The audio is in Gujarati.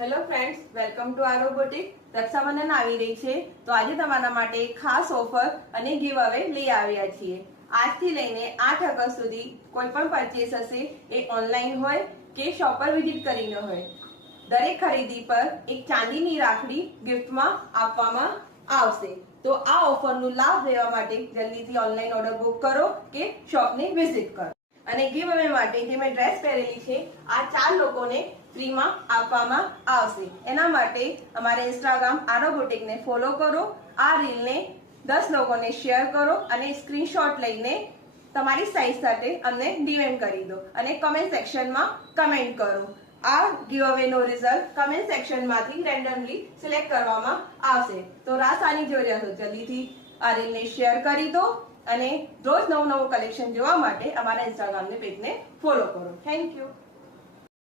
Hello friends, welcome to Aaro boutique. Rakshabandhan આવી રહી છે તો આજે તમારા માટે ખાસ ઓફર અને ગીવ અવે લઈ આવ્યા છીએ. આજથી લઈને 8 ઓગસ્ટ સુધી કોઈ પણ પરચેસ હશે એ ઓનલાઈન હોય કે શોપ પર વિઝિટ કરીને હોય, દરેક ખરીદી પર એક ચાંદીની રાખડી ગિફ્ટમાં આપવામાં આવશે. તો આ ઓફરનો લાભ લેવા માટે જલ્દીથી ઓનલાઈન ઓર્ડર બુક કરો કે શોપને વિઝિટ કરો. અને ગીવ અવે માટે જે મેં ડ્રેસ પહેરેલી છે આ 4 લોકોને ફ્રીમાં આપવામાં આવશે. એના માટે અમારે ઇન્સ્ટાગ્રામ આરો બુટીકને ફોલો કરો, આ રીલને 10 લોકોને શેર કરો અને સ્ક્રીનશોટ લઈને તમારી સાઈઝ સાથે અમને ડીએમ કરી દો અને કમેન્ટ સેક્શનમાં કમેન્ટ કરો. આ ગીવ અવે નો રિઝલ્ટ કમેન્ટ સેક્શનમાંથી રેન્ડમલી સિલેક્ટ કરવામાં આવશે. તો રાહ શાની જોઈ રહ્યા છો, જલ્દીથી આ રીલને શેર કરી દો અને રોજ નવું કલેક્શન જોવા માટે અમારા ઇન્સ્ટાગ્રામ પેજને ફોલો કરો. Thank you.